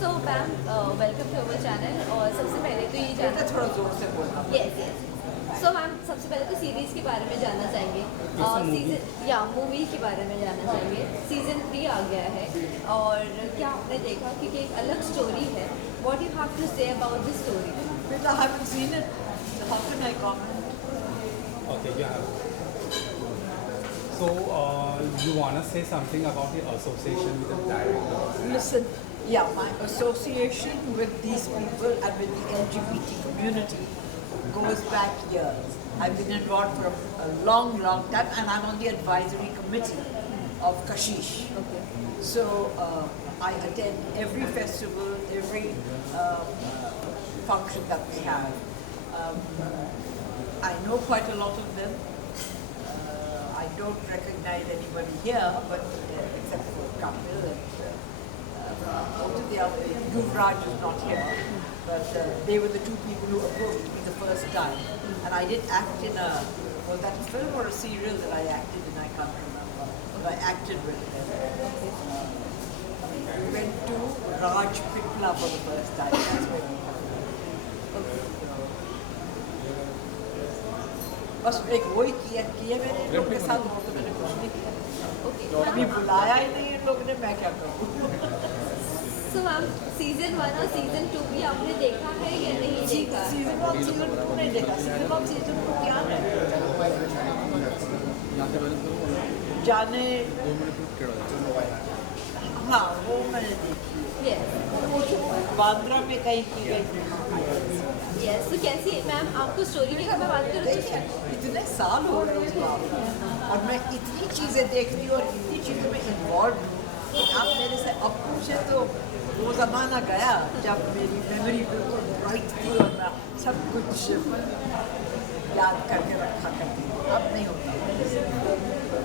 So ma'am welcome to our channel. और सबसे पहले तो ये जानना थोड़ा जोर से बोलना। Yes yes. सो मैम सबसे पहले तो सीरीज़ के बारे में जानना चाहेंगे, सीजन या मूवी के बारे में जानना चाहेंगे। सीज़न 3 आ गया है और क्या आपने देखा कि एक अलग स्टोरी है। What you have to say about this story? Because I haven't seen it, so how can I comment? Okay, you have. So, you want to say something about the association with the directors? Listen, yeah, my association with these people and with the LGBT community goes back years. I've been involved for a long, long time, and I'm on the advisory committee of Kashish. Okay. So I attend every festival, every function that we have. I know quite a lot of them. I don't recognize anybody here, but except for Kapil and most of the other. Yuvraj is not here, but they were the two people who approached me the first time, and I did act in was that a film or a serial that I acted in? I can't remember, but I acted with them. We went to Raj Pitla for the first time. That's where we met. बस एक वही किया मैंने इन लोग के साथ, और तो मैंने कुछ नहीं किया। ओके कभी बुलाया ही नहीं इन लोगों ने, मैं क्या करूँ। सो मैम सीज़न 1 और सीज़न 2 भी आपने देखा है या नहीं देखा? सीजन 1 सीजन 2 नहीं देखा। सीजन 1 सीजन 2 क्या है जाने। हाँ वो मैंने देखी है। यस बांद्रा में कहीं की गई। यस। तो कैसी मैम आपको स्टोरी की अगर मैं बात करूँ तो इतने साल हो गए उस बात में, और मैं इतनी चीज़ें देख रही हूँ और इतनी चीज़ों में इन्वॉल्व हूँ कि आप मेरे से अब पूछे तो वो ज़माना गया जब मेरी मेमोरी बिल्कुल ब्राइट थी और मैं सब कुछ याद करके रखा करती थी। अब नहीं होता।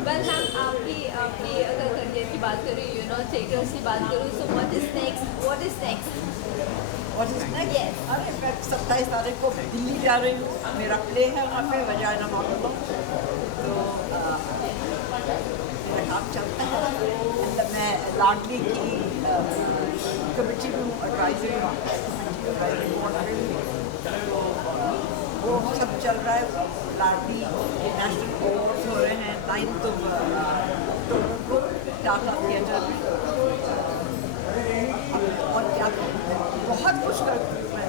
वेल मैम आपकी अगर करियर की बात करूँ, यू नो थिएटर्स की बात करूँ, सो व्हाट इज नेक्स्ट? और इसमें अरे मैं 27 तारीख को दिल्ली जा रही हूँ। मेरा प्ले है वहाँ पे वजाइना मामला, तो मेरा काम चलता है। तो मैं लाडली की कमेटी में एडवाइजरी वो सब चल रहा है। लाडली के नेशनल अवार्ड्स हो रहे हैं 9 अक्टूबर को टाटा थिएटर में। और क्या बहुत कुछ करती हूँ मैं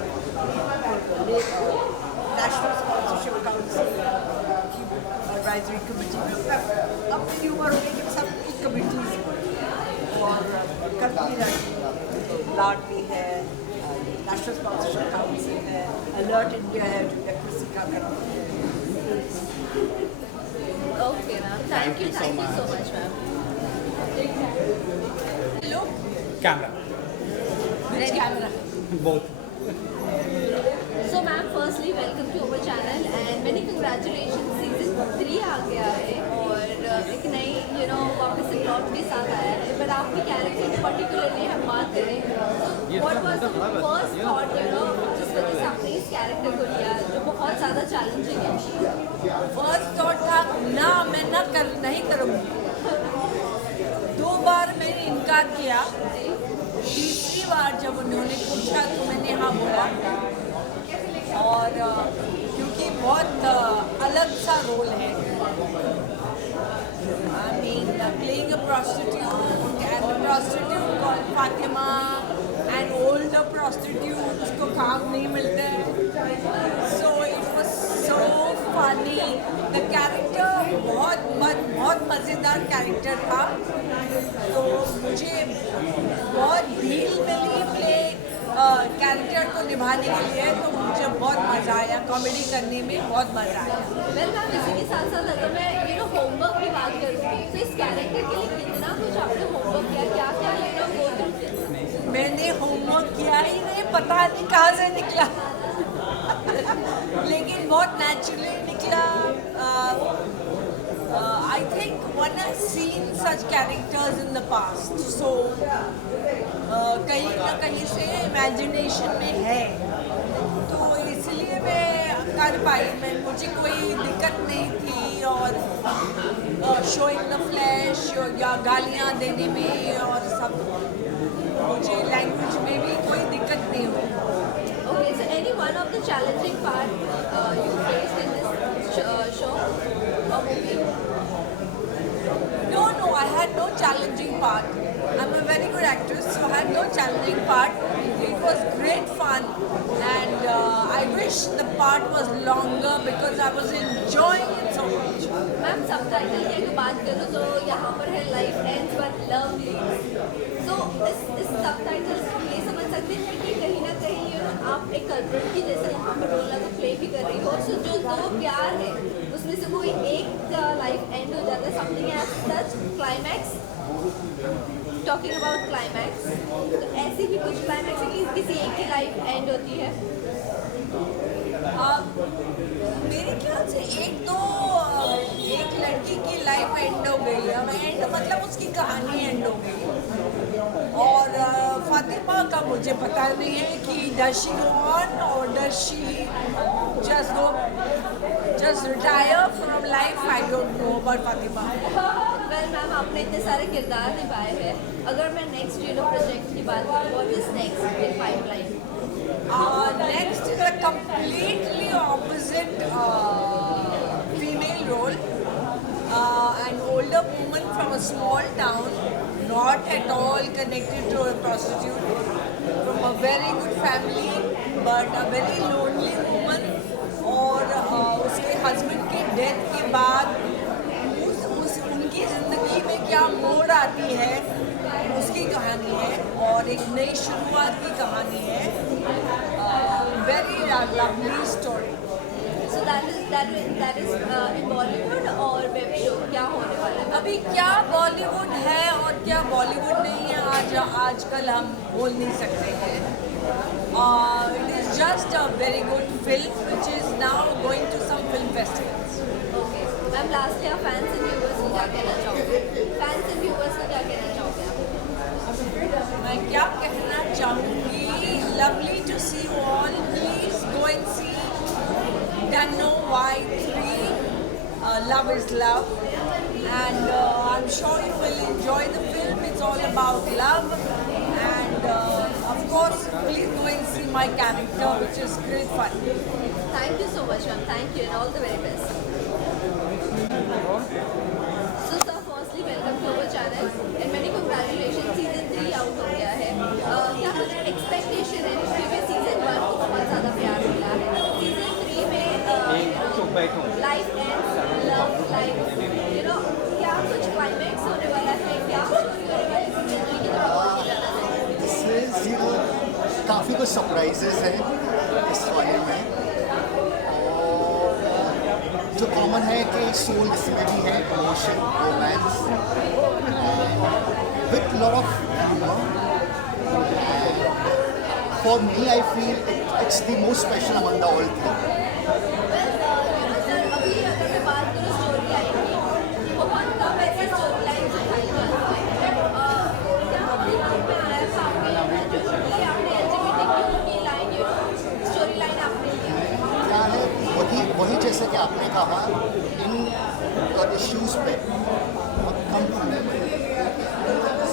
नेशनल स्पॉन्सरशिप काउंसिल की एडवाइजरी कमेटी में। अब मेरी उम्र हो गई कि सब की कमेटीज और करती रहती। लाडली है, नेशनल स्पॉन्सरशिप काउंसिल है, अलर्ट इंडिया है जो डेमोक्रेसी का करती है। Okay ma'am, thank you so much ma'am. Hello Camera. Camera Both. So ma'am firstly welcome to our channel and many congratulation. Season 3 आ गया है और एक नई वापस से प्लॉट के साथ आया है, बट आपके कैरेक्टर की पर्टिकुलरली हम बात करें, what was the first thought जिस वजह से आपने इस कैरेक्टर को लिया जो बहुत ज़्यादा चैलेंजिंग है? फर्स्ट थॉट था ना, मैं नहीं करूँगी। 2 बार मैंने इनकार किया। तीसरी बार जब उन्होंने पूछा तो मैंने हाँ बोला। और क्योंकि बहुत अलग सा रोल है। I mean, playing a prostitute and a prostitute called Fatima and older prostitutes को काम नहीं मिलता है। So it was so funny. The character बहुत मज़ेदार कैरेक्टर था। तो मुझे बहुत ढील मिली प्ले कैरेक्टर को निभाने के लिए, तो मुझे बहुत मज़ा आया। कॉमेडी करने में बहुत मज़ा आया। वेल मैम इसी के साथ साथ अगर मैं होमवर्क की बात करूँगी तो इस कैरेक्टर के लिए कितना कुछ आपने होमवर्क किया, क्या क्या गो थ्रू? मैंने होमवर्क किया ही नहीं, पता नहीं कहाँ से निकला लेकिन बहुत नेचुरली निकला। I think one has seen such characters in the past, so कहीं ना कहीं से imagination में है, तो इसलिए मैं कर पाई मैं, मुझे कोई दिक्कत नहीं थी और शोइंग द फ्लैश या गालियाँ देने में और सब, मुझे लैंग्वेज में भी कोई दिक्कत नहीं हुई. Okay, so any one of the challenging part you faced in this show or movie? No, I had no challenging part. I'm a very good actress, so I had no challenging part. It was great fun, and I wish the part was longer because I was enjoying it so much. Ma'am subtitle की अगर बात करूँ तो यहाँ पर है life ends but love leaves. तो इस सबटाइटल से हम ये समझ सकते हैं कि कहीं ना कहीं आप एक कल्प्रिट की जैसे यहाँ पर रोल को प्ले भी कर रही हो. सो जो दो प्यार है उसमें से कोई एक लाइफ एंड हो जाता है, something as such climax, talking about climax, तो ऐसी भी कुछ क्लाइमैक्स है कि किसी एक की लाइफ एंड होती है. मेरे ख्याल से एक लड़की की लाइफ एंड हो गई है. एंड मतलब उसकी कहानी एंड हो गई. और फातिमा का मुझे पता नहीं है कि डज शी गो ऑन और does she just retire from life. I don't know about Fatima. Well ma'am आपने इतने सारे किरदार निभाए हैं. अगर मैं नेक्स्ट प्रोजेक्ट की बात करूँ, what is next in pipeline? Next is a completely opposite female role. An older woman from a small town, not at all connected to a prostitute, from a very good family, but a very lonely woman. और उसके husband की death के बाद उनकी ज़िंदगी में क्या मोड़ आती है उसकी कहानी है, और एक नई शुरुआत की कहानी है. Very lovely story. So that is in Bollywood और वेब शो क्या होने वाला है? अभी क्या बॉलीवुड है और क्या बॉलीवुड नहीं है आजकल हम बोल नहीं सकते हैं. It is just a very good film which is now going to some film festivals. Okay ma'am, lastly आप फैंस एंड व्यूअर्स को क्या कहना चाहोगे? फैंस एंड व्यूअर्स को क्या कहना चाहोगे आप? मैं क्या कहना चाहूँगी, lovely to see you all. Please go and see Dano Y3, Love is Love, and I'm sure you will enjoy the film. It's all about love, and of course please go and see my character, which is great fun. Thank you so much ma'am, thank you and all the very best. So sir, firstly welcome to our channel and many congratulations, season 3 out हो गया है. क्या कुछ expectation है? क्योंकि season 1 को बहुत ज़्यादा प्यार मिला है, सीजन 3 में लाइफ एंड्स लव लाइफ, क्या कुछ क्लाइमैक्स होने वाला है, क्या स्टोरी होने वाली सीजन 3 की थोड़ा बहुत बताना चाहिए. काफ़ी कुछ सरप्राइजेस हैं इस वाले में, और जो कॉमन है कि सोल इसमें भी है, emotion, romance, with lot of for me I feel it's the most special among the all thing. Sir अभी अगर मैं बात करूँ स्टोरी लाइन की, बहुत कम ऐसी स्टोरी लाइन दिखाई जाती है. क्या आपके दिमाग में आया था आपने एलजीबीटीक्यू की लाइन स्टोरी लाइन आपने लिया? क्या है वही जैसे कि आपने कहा, इन इश्यूज़ पे बहुत कम फिल्में बनी.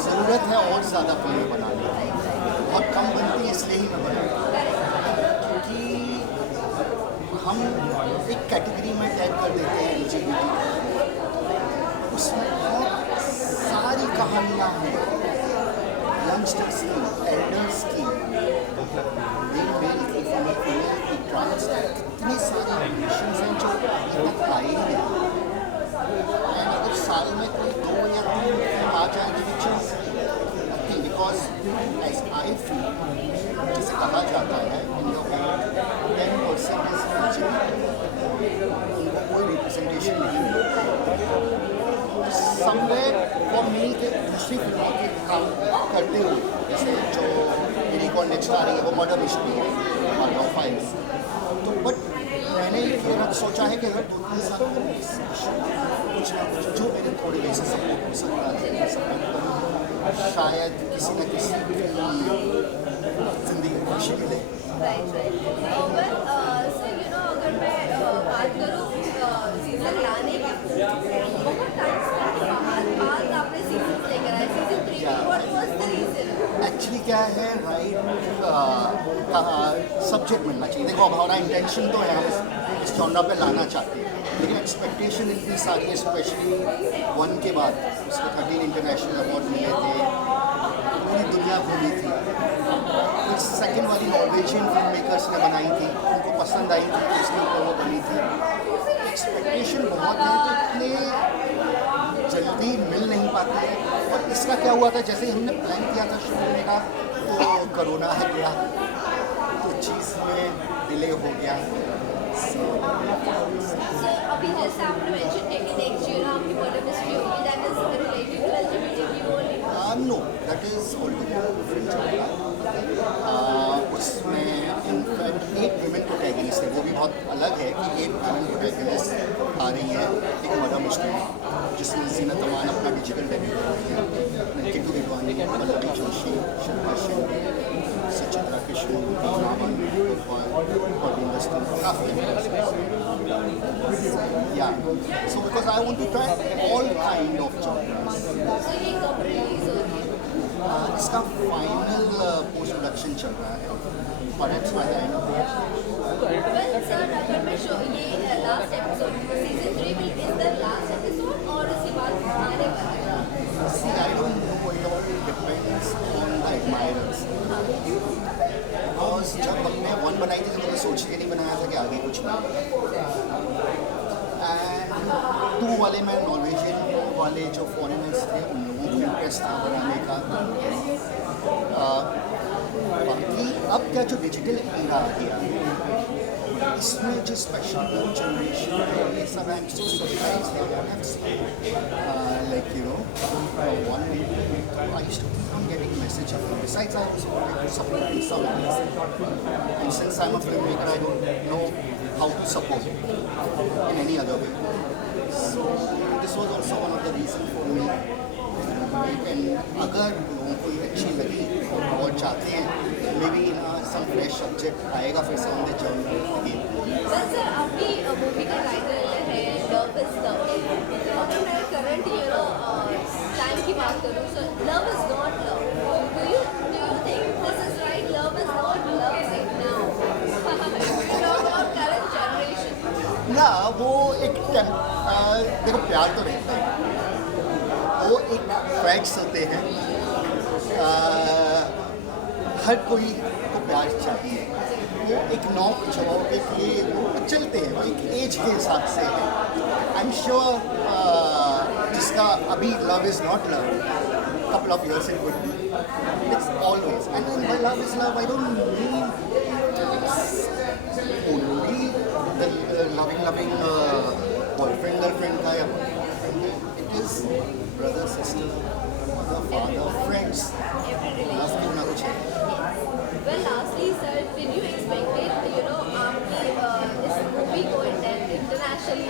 ज़रूरत है और ज़्यादा फिल्में बनाने की, बहुत कम बनती है इसलिए ही मैं बनाता हूँ, क्योंकि हम एक कैटेगरी में टैग कर देते हैं LGBT. उसमें बहुत सारी कहानियाँ हैं, यंगस्टर्स की, एल्डर्स की, मेल की, फीमेल की, ट्रांस की, कितने सारे इश्यूज हैं जो तक आए हैं. एंड अगर साल में कोई 2 या 3 फिल्म आ जाएगी, which is nothing, because as I feel, जिसे कहा जाता है in your home 10% is LGBT, उनको कोई रिप्रेजेंटेशन नहीं मिलता. समवेयर फॉर मी के दूसरी फिल्मों के काम करते हुए, जैसे जो मेरी को नेक्स्ट आ रही है वो मर्डर मिस्ट्री है, मार्गो फाइल्स. तो बट मैंने ये सोचा है कि अगर 2-3 साल में कुछ ना कुछ जो मेरे थोड़ी वैसे सपोर्ट हो सकता है, सपोर्ट करूँ, शायद किसी न किसी की ज़िंदगी में खुशी मिले. राइट. सो अगर मैं बात करूँ सीजन लाने की, बहुत टाइम स्पेंड बाद आपने सीजन लेकर आए, season 3 what was the reason? Actually क्या है राइट, सब्जेक्ट मिलना चाहिए। देखो अब हमारा इंटेंशन तो है हम इस जॉनरा पे लाना चाहते हैं, लेकिन एक्सपेक्टेशन इतनी सारी है, स्पेशली 1 के बाद उसको 13 इंटरनेशनल अवार्ड मिले थे, पूरी दुनिया घूमी थी। फिर सेकंड वाली नॉर्वेजियन फिल्म मेकर्स ने बनाई थी, उनको पसंद आई थी, उसके ऊपर वो बनी थी। एक्सपेक्टेशन बहुत है तो इतने जल्दी मिल नहीं पाते हैं। और इसका क्या हुआ था, जैसे ही हमने प्लान किया था शुरू करने का तो कोरोना आ गया, तो चीज़ में डिले हो गया। So, अभी जैसे आपने मेंशन किया कि नेक्स्ट ईयर आपकी मर्डर मिस्ट्री होगी, that is related to LGBTQ only. No, that is altogether different होगा। उसमें इनफैक्ट 8 वुमेन प्रोटैगनिस्ट है, वो भी बहुत अलग है कि 8 वुमेन प्रोटैगनिस्ट आ रही हैं एक मर्डर मिस्ट्री में, जिसमें जीनत अमान अपना डिजिटल डेब्यू कर रही है, Kittu Gidwani, Pallavi Joshi, Shilpa Shetty, Suchitra Krishna, yeah. So because I want to try all kind of genres. So ये कब रिलीज होगी? इसका फाइनल पोस्ट प्रोडक्शन चल रहा है, perhaps by the end of the year. Well, sir, अगर मैं शो ये last episode season 3 will is the last episode और उसके बाद आने वाला है? See, I don't know, it all depends on the admirers. Because जब हमने 1 बनाई थी तो मैंने सोच के नहीं बनाया था कि आगे कुछ नहीं। एंड 2 वाले में नॉर्वेजियन वाले जो फॉरेनर्स थे उन लोगों को इंटरेस्ट था बनाने का। बाकी अब क्या जो डिजिटल एरा आ गया इसमें जो स्पेशल जनरेशन है ये सब I am so surprised that I have seen like you know one I used to keep on getting messages. Besides, I was supporting some of these. And since I'm a filmmaker, I don't know how to support in any other way. So this was also one of the reasons for me. And अगर लोगों को ये अच्छी लगी और चाहते हैं may be some fresh subject आएगा फिर से on the journey again. Well, sir, आपकी मूवी का टाइटल है लव इज लव। अगर मैं करंट टाइम की बात करूँ, sir love is not love. Do you think this is right? Love is not love right now. You talk about current generation. ना वो एक देखो प्यार तो रहता है, वो एक फैक्ट्स होते हैं। हर कोई को प्यार चाहिए, वो एक नॉक जवाब के लिए वो चलते हैं, वो एक एज के हिसाब से है। आई एम श्योर जिसका अभी love is not love couple of years it would be. It's always, and then by love is love I don't mean only the loving boyfriend girlfriend का या it is brother sister mother father friends, love क्यों ना कुछ है। Well, lastly, sir, did you expect it? आपकी इस movie को internationally,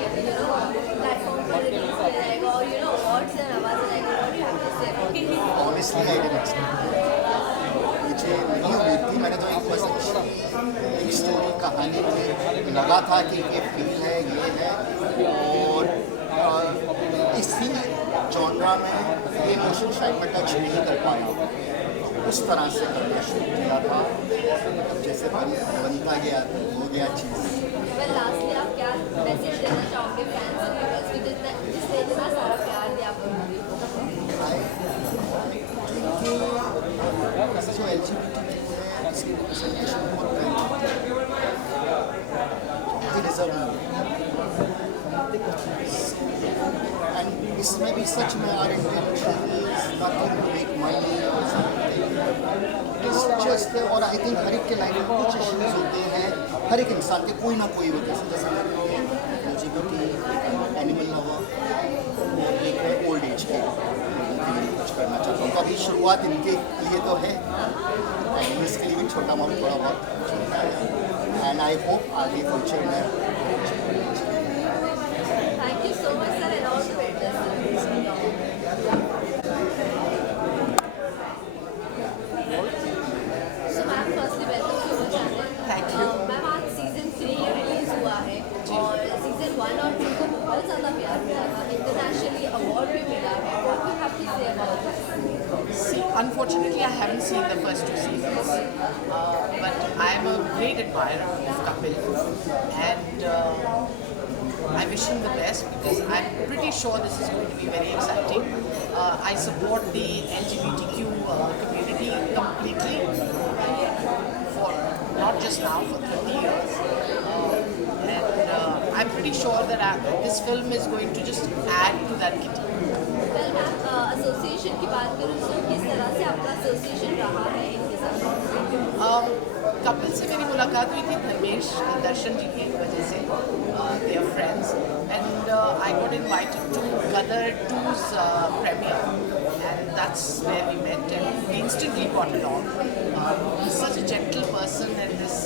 platform पर release किया जाएगा और awards से नवाजा जाएगा? What do you have to say about it? Honestly, I didn't expect it. मुझे नहीं उम्मीद थी, मैंने तो एक बस अच्छी एक स्टोरी कहानी में लगा था कि ये फील है, ये है, और इसी जॉनरा में ये इमोशन शायद मैं टच नहीं कर पाया, उस तरह से करना शुरू किया था। जैसे बनता गया हो गया चीज़। Well, lastly, आप क्या मैसेज देना चाहोगे फैंस और व्यूअर्स को जिसने इतना सारा प्यार दिया आपको मूवी को? जो LGBT है इसकी रिप्रेजेंटेशन बहुत एंड इसमें भी सच में our intention is not to make money और समथिंग, इट्स जस्ट, और आई थिंक हर एक के लाइफ में कुछ इश्यूज होते हैं, हर एक इंसान के कोई ना कोई होते हैं, जैसे LGBT एनिमल लवर, एक है ओल्ड एज के कुछ करना चाहता हूँ। तो अभी शुरुआत इनके लिए तो है, एनिमल्स के लिए भी छोटा मोटा थोड़ा बहुत छोटा है, एंड आई होप आगे फ्यूचर में। Thank you so much, sir, and all the very best. So, ma'am, firstly, welcome to your channel. Thank you. Ma'am, आज सीजन 3 रिलीज हुआ है और See, unfortunately, I haven't seen the first 2 seasons, but I am a great admirer of Kapil, and I wish him the best because I'm pretty sure this is going to be very exciting. I support the LGBTQ community completely, for not just now, for 30 years. And I'm pretty sure that this film is going to just add to that kitty. Well ma'am association की बात करूँ तो किस तरह से आपका association रहा है इनके साथ? कपिल से मेरी मुलाकात हुई थी धर्मेश दर्शन जी की वजह से, they are friends, and I got invited to Gadar 2's premiere, and that's where we met, and we instantly got along. He's such a gentle person, and this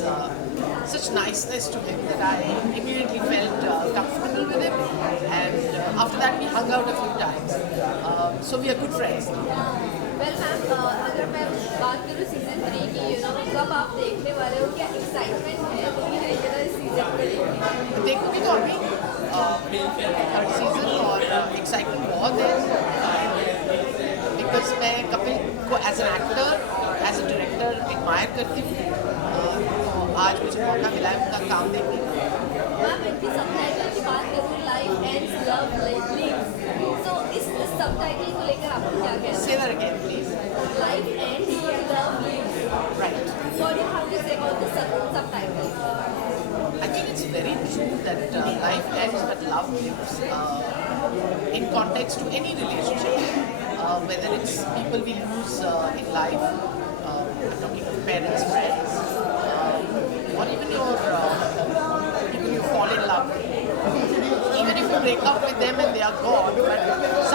such niceness to him that I immediately felt comfortable with him, and after that we hung out a few times, so we are good friends. Well ma'am अगर मैं बात करूँ season 3 की, कब आप देखने वाले हो, क्या एक्साइटमेंट है सीजन को लेकर? देखोगे तो अभी 3rd सीजन, और एक्साइटमेंट बहुत है बिकॉज मैं कपिल को as an actor, as a director admire करती हूँ, तो आज मुझे मौका मिला है उनका काम देखने का। मैम इनकी सबटाइटल की बात करूँ, लाइफ एंड्स लव लीव्स, तो इस सबटाइटल को लेकर आपको क्या कहना है? Say that again, please. Life ends love leaves, Right. what do you have to say about the subtitle? I think it's very true that life ends but love lives, in context to any relationship, whether it's people we lose in life, I'm talking of parents, friends, or even people you fall in love with. Even if you break up with them and they are gone, but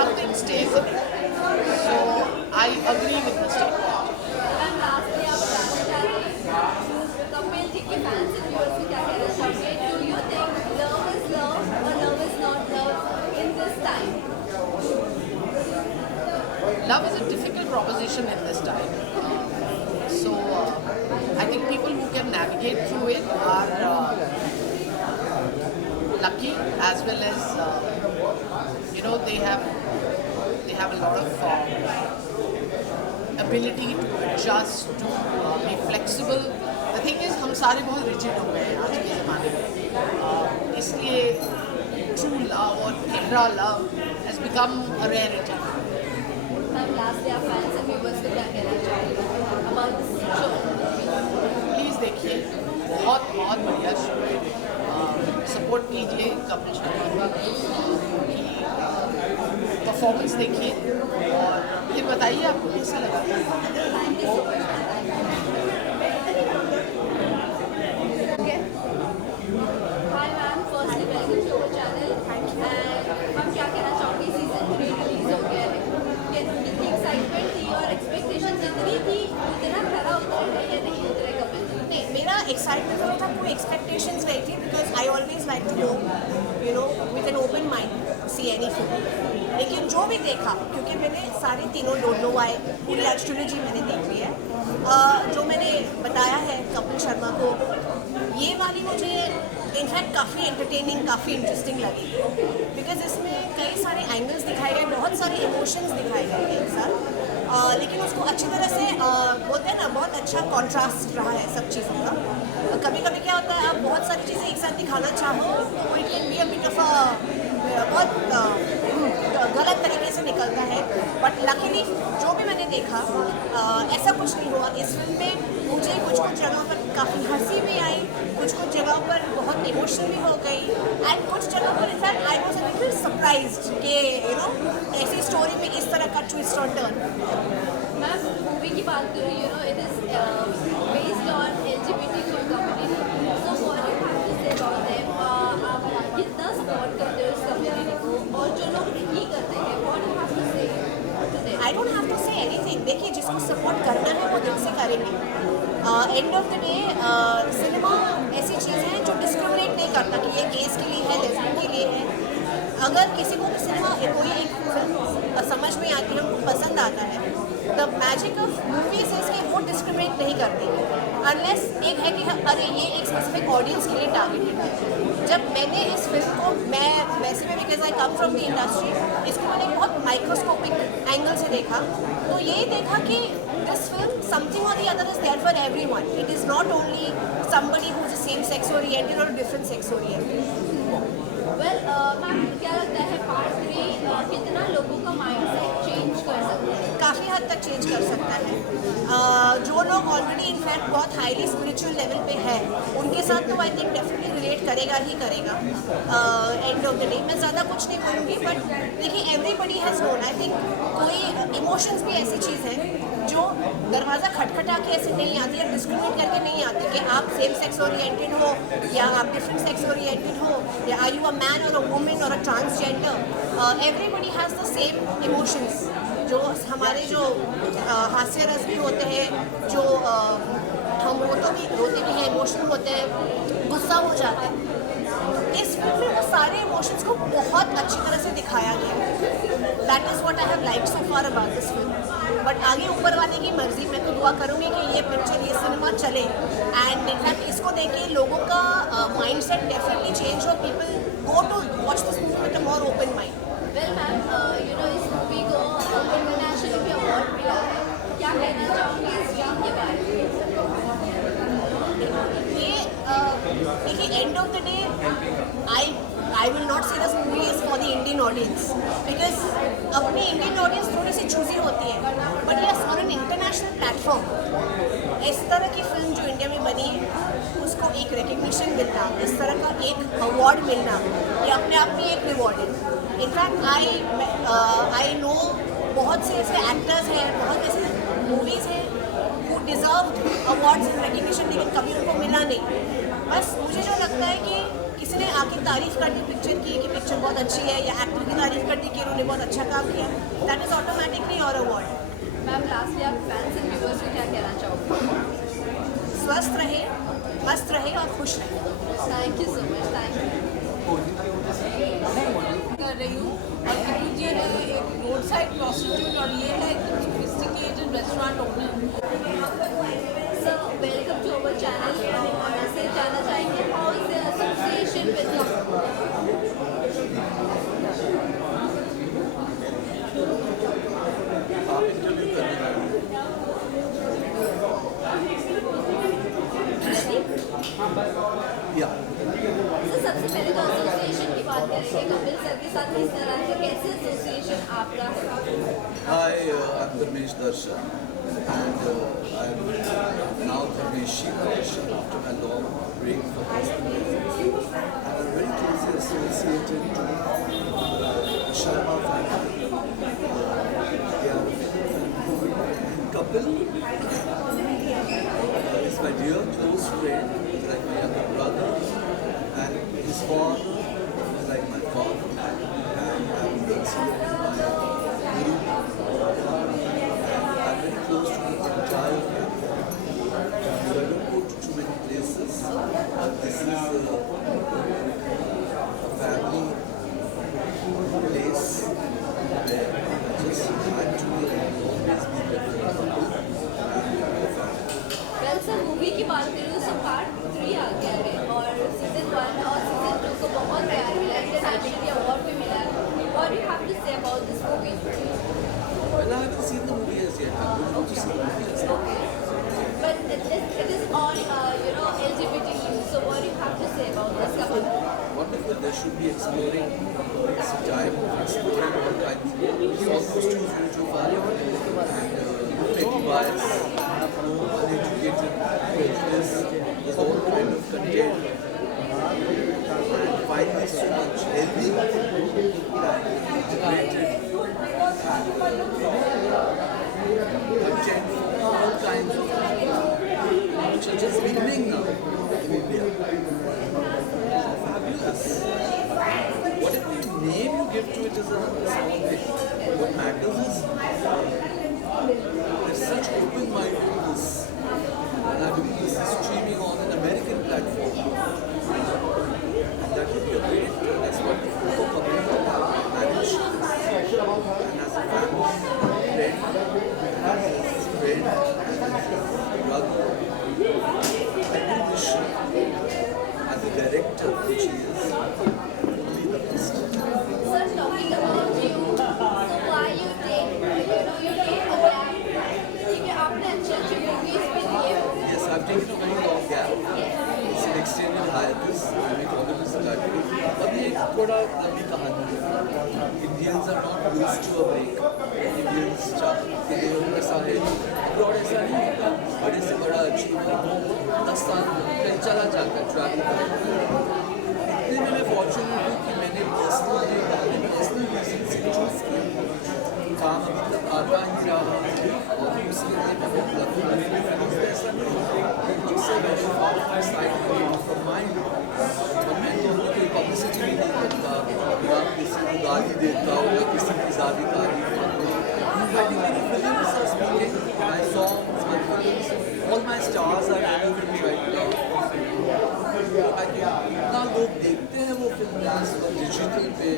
something stays in it. So I agree with the statement. Ma'am lastly आप कपिल जी के fans and viewers को क्या कहना चाहोगे? Do you think love is love और love is not love in this time? Love is a difficult proposition in this time. So I think people who can navigate through it are lucky, as well as they have a lot of ability to adjust, to be flexible. The thing is, हम सारे बहुत rigid हो गए हैं आज के ज़माने में, इसलिए true love और गहरा love has become a rarity. Ma'am lastly आप फैंस एंड व्यूअर्स को क्या कहना चाहोगे अबाउट दिस शो? प्लीज़ देखिए, बहुत बहुत बढ़िया शो है, सपोर्ट कीजिए कपिल शर्मा की परफॉर्मेंस देखिए और फिर बताइए आपको कैसा लगा। Thank you so much. Hi ma'am, firstly welcome to our channel, and हम क्या कहना चाहोगे, सीजन 3 रिलीज हो गया है, कितनी एक्साइटमेंट थी और एक्सपेक्टेशन जितनी थी उतना खरा उतरे है या नहीं उतरे कपिल? नहीं, मेरा एक्साइटमेंट था, कोई एक्सपेक्टेशंस नहीं थी, because I always like to know with an open mind see any film. लेकिन जो भी देखा, क्योंकि मैंने सारे तीनों डोंट नो व्हाई पूरी आज ट्रिलॉजी मैंने देख ली है, जो मैंने बताया है कपिल शर्मा को, ये वाली मुझे इनफैक्ट काफ़ी एंटरटेनिंग, काफ़ी इंटरेस्टिंग लगी, बिकॉज इसमें कई सारे एंगल्स दिखाए गए, बहुत सारे इमोशंस दिखाए गए एक साथ, लेकिन उसको अच्छी तरह से बोलते हैं ना, बहुत अच्छा कॉन्ट्रास्ट रहा है सब चीज़ों का। कभी कभी क्या होता है, आप बहुत सारी चीज़ें एक साथ दिखाना चाहो तो it can be a bit of बहुत गलत तरीके से निकलता है, बट लकीली जो भी मैंने देखा ऐसा कुछ नहीं हुआ। इस फिल्म में मुझे कुछ जगहों पर काफ़ी हंसी भी आई, कुछ जगहों पर बहुत इमोशन भी हो गई, एंड कुछ जगहों पर in fact I was a little surprised कि ऐसी स्टोरी में इस तरह का ट्विस्ट और टर्न। मैम मूवी की बात करूँ, it is based on LGBTQ community, so what you have to say about them? आप कितना सपोर्ट करते हो इस कम्युनिटी को, और जो लोग नहीं करते हैं, what you have to say to them? I don't have to say anything. देखिए, जिसको सपोर्ट करना है वो दिल से करेंगे। End of the day cinema ऐसी चीज़ है जो डिस्क्रिमिनेट नहीं करता कि ये गेस के लिए है, लेस्बियन के लिए है। अगर किसी को भी सिनेमा कोई एक फिल्म समझ में आती है, उनको पसंद आता है, the magic of movies is कि वो डिस्क्रिमिनेट नहीं करती अनलेस एक है कि अरे ये एक स्पेसिफिक ऑडियंस के लिए टारगेटेड है। जब मैंने इस फिल्म को मैं वैसे भी because I come from the industry इसको मैंने बहुत माइक्रोस्कोपिक एंगल से देखा तो यही देखा कि दिस फिल्म समथिंग और the other is there for everyone. It is not only somebody who is same sex oriented और different sex oriented. Well ma'am क्या लगता है पार्ट 3 कितना लोगों का माइंडसेट चेंज कर सकता है? काफ़ी हद तक चेंज कर सकता है। जो लोग ऑलरेडी इनफैक्ट बहुत हाईली स्पिरिचुअल लेवल पे है उनके साथ तो आई थिंक डेफिनेटली रिलेट करेगा ही करेगा। एंड ऑफ द डे मैं ज़्यादा कुछ नहीं बोलूँगी बट देखिए everybody has known I think कोई इमोशंस भी ऐसी चीज़ है जो दरवाज़ा खटखटा के ऐसे नहीं आती या डिस्क्रिमिनेट करके नहीं आती कि आप सेम सेक्स ओरिएंटेड हो या आप डिफरेंट सेक्स ओरिएंटेड हो या आर यू अ मैन और अ वुमेन और a transgender. Everybody has the same emotions जो हमारे जो हास्य रस भी होते हैं जो हम रोते भी हैं इमोशनल होते हैं गुस्सा हो जाते हैं। इस फिल्म में वो सारे इमोशंस को बहुत अच्छी तरह से दिखाया गया। That is what I have like so far about this film. But आगे ऊपर वाले की मर्जी मैं तो दुआ करूँगी कि ये पिक्चर ये सिनेमा चले एंड इनफैक्ट इसको देख के लोगों का माइंड सेट डेफिनेटली चेंज हो people go to watch this movie with a more open mind. Well ma'am you know इस मूवी को इंटरनेशनल भी अवार्ड मिला है, क्या कहना चाहूँगी इस फिल्म के बारे में? ये देखिए end of the day I will not say this movie is for the Indian audience because अपनी इंडियन ऑडियंस थोड़ी सी चूजी होती है but yes on an international platform इस तरह की फिल्म जो इंडिया में बनी है उसको एक रिकग्निशन मिलना इस तरह का एक अवार्ड मिलना ये अपने आप में एक रिवॉर्ड है। इनफैक्ट आई नो बहुत से ऐसे एक्टर्स हैं बहुत ऐसे मूवीज़ हैं वो डिज़र्व अवार्ड्स एंड रिकग्निशन लेकिन कभी उनको मिला नहीं। बस मुझे जो लगता है कि किसी ने आके तारीफ़ कर दी पिक्चर की कि पिक्चर बहुत अच्छी है या एक्टर की तारीफ़ कर दी कि उन्होंने बहुत अच्छा काम किया दैट इज़ ऑटोमेटिकली और अवार्ड। मैम लास्टली आप फैंस एंड व्यूअर्स को क्या कहना चाहोगे? स्वस्थ रहे मस्त रहे और खुश रहे। Thank you so much. Thank you. कर रही हूँ और गुरु जी है एक रोड साइड प्रोस्टिट्यूट और ये है sophisticated restaurant owner. So welcome to our channel और ऐसे जानना चाहेंगे how is the association with you? या So सबसे पहले तो एसोसिएशन की बात करेंगे कपिल सर के साथ किस तरह से कैसे एसोसिएशन आपका है? Hi, I'm Dharmesh Darshan and I'm now Dharmeshi Darshan after my long break for personal reasons. And I'm very closely associated to the Sharma family. They are and Kapil is my dear close friend, he's like my younger brother, and his father is like my father, and I'm considered my guru. I'm very close to the entire family. I don't go to too many places, but this is a family place where I just had to always be there for the couple and the family. Well sir movie की बात करूँ तो part 3 आ गया है और season 1 और season 2 को बहुत प्यार मिला है इंटरनेशनली अवार्ड भी मिला है। What do you have to say about this movie? Well, I haven't seen the movie as yet. I'm going to see the movie as well. But it is on LGBTQ, so what do you have to say about this couple? Wonderful. There should be exploring. It's a time of exploring all kinds of costumes which you follow and petty bias, uneducated prejudice. There's all kind of content. And finally, so much healthy and integrated content from all kinds of which are just beginning now in India. Fabulous. Whatever name you give to it is another small thing. What matters is there's such open-mindedness. And I believe this is streaming on an American platform. And that would be a great, that's wonderful for public to manage this. And as a family, Rather, I do wish as a director, which is only the best. Sir, talking about you, so why you take, you take a gap? क्योंकि आपने अच्छे movies भी दिए हो. Yes, I've taken a very long gap. It's an extended hiatus. I make all of this exactly. अब ये एक थोड़ा लंबी कहानी है. Indians are not used to a break. Indians चाहते हैं ऐसा है. Abroad ऐसा नहीं होता. बड़े से बड़ा achievement 10 साल कहीं चला जाता है travel करने. इतने में मैं fortunate हूँ कि मैंने personal reason से choose किया. काम अभी तक आता ही रहा और उसके लिए मैं बहुत लकी हूँ. मेरे फ्रेंड्स ऐसा नहीं होता. अक्सर मैंने फाउंड साइड फ्रॉम माइंड और मैं लोगों की पब्लिसिटी भी नहीं करता या किसी को गाली देता हूँ या किसी की ज़्यादा तारीफ करता हूँ. I think many films are speaking, my songs, my films, all my stars are relevant right now. I think इतना लोग देखते हैं वो फिल्म डिजिटल पे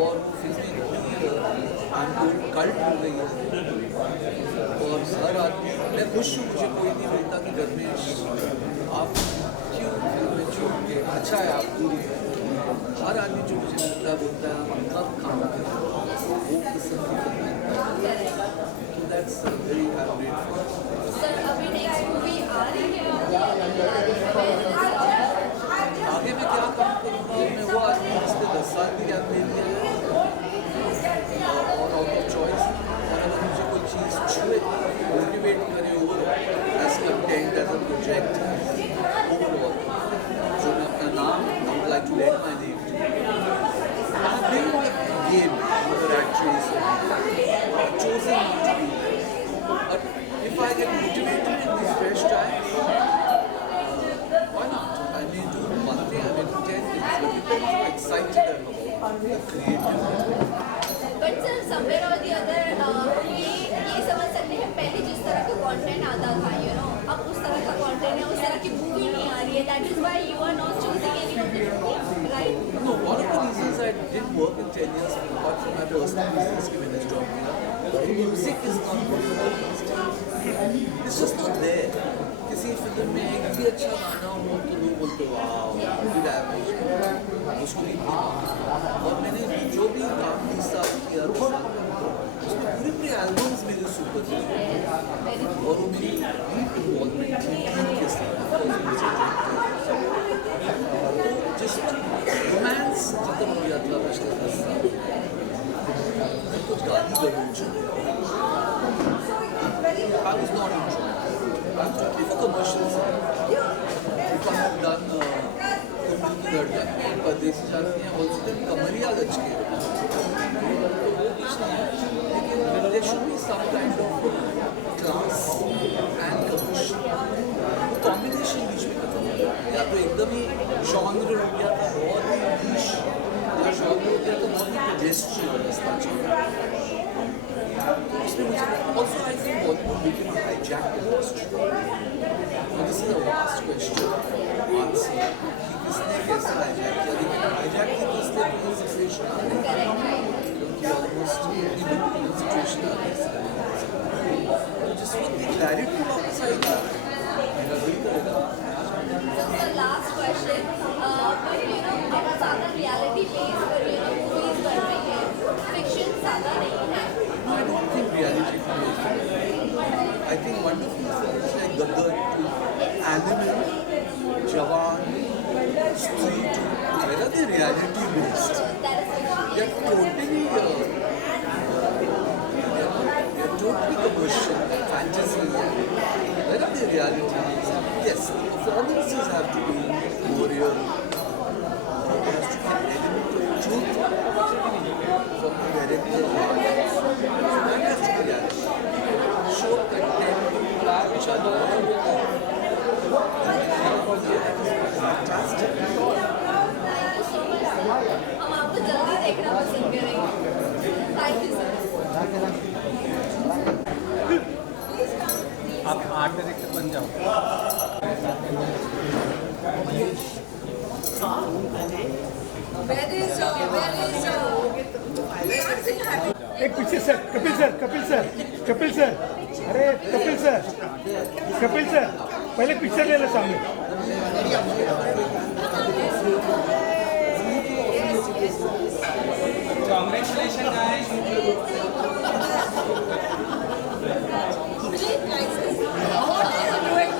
और फिल्में कल्ट हो गई है और हर आदमी मैं खुश हूँ. मुझे कोई नहीं बोलता कि घर में आप क्यों फिल्में छोड़ के अच्छा है आप दूर हर आदमी जो मुझे मिलता है बोलता है हम कब काम करें वो किस्म की फिल्में. तो दैट्स वेरी ग्रेट. Sir, अभी next movie आ रही है और आगे मैं क्या काम करूँगा. मैं वो आदमी जिसने 10 साल भी गैप दे दिया है और आउट ऑफ चॉइस. और अगर मुझे कोई चीज़ छुए मोटिवेट करे overall as content as a project overall जो मैं अपना नाम I would like to let my name game अगर actress chosen not to be. But if I get motivated in these fresh times, why not? I may do one thing, I may do 10 things. But depends how excited I am about the creative. But sir, somewhere or the other, ये समझ सकते हैं पहले जिस तरह का content आता था, अब उस तरह का कंटेंट या उस तरह की मूवी नहीं आ रही है. That is why you are not choosing any of the movie, right? No, one of the reasons I didn't work in 10 years, apart from my personal reasons कि मैंने stop किया, the music is not good. It's just not there. किसी film में एक भी अच्छा गाना हो तो लोग बोलते वाह गुड एवरेज उसको भी और मैंने जो भी काम 20 साल किया उसमें पूरे पूरे एल्बम्स मेरे सुपर थे और वो मेरी डीप इन्वॉल्वमेंट थी के साथ तो जस्ट रोमांस खत्म हो गया था पिछले 10 साल. कुछ गाली गलौज I was not enjoying. I was looking for commercials. If I have done Kumar Ki Ladki, Pardeshi Jatke, also then Kamariya Lachke. Lekin there should be some kind of class and commercial. वो combination बीच में खत्म हो गया. या तो एकदम ही genre हो गया था बहुत ही niche या genre हो गया तो बहुत ही pedestrian रास्ता चल. उसमें मुझे also I think Bollywood became a hijacked industry. Now this is a vast question. Answer कि किसने कैसे hijack किया लेकिन hijack की तो इसलिए कोई situation आ गई क्योंकि almost even situation आ गई. तो जिस वक्त ये clarity वापस आएगा मेरा दिल करेगा. So the last question, अब ज़्यादा reality based पर movies बन रही है, fiction ज़्यादा नहीं है. No, I don't think reality films. I think wonderful films like Gadar 2, Animal, Jawan, Street 2, where are they reality based? They are totally, they are totally commercial, fantasy. Where are they reality based? Yes, the performances have to be more real. There has to be an element of truth from the director. That has to be reality. Show content, which are fantastic. Thank you so much, sir. हम आपको जल्दी देखना पसंद करेंगे. Thank you, sir. आप art director बन जाओ. Where is एक पीछे सर, कपिल सर, अरे कपिल सर, पहले पिक्चर ले लो सामने. Congratulations, guys. What are you doing?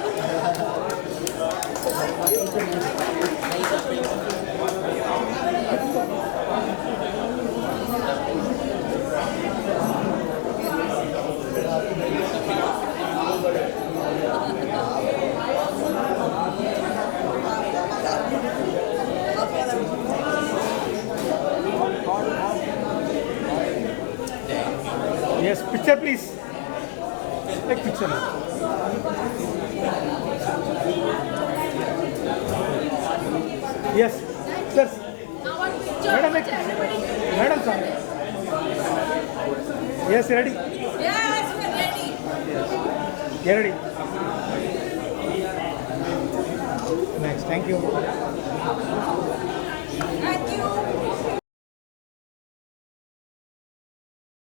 Yes, picture please. एक picture. Yes, sir. Madam, madam, sir. Yes, ready. Yes, we're ready. Get ready. Next, thank you. Thank you.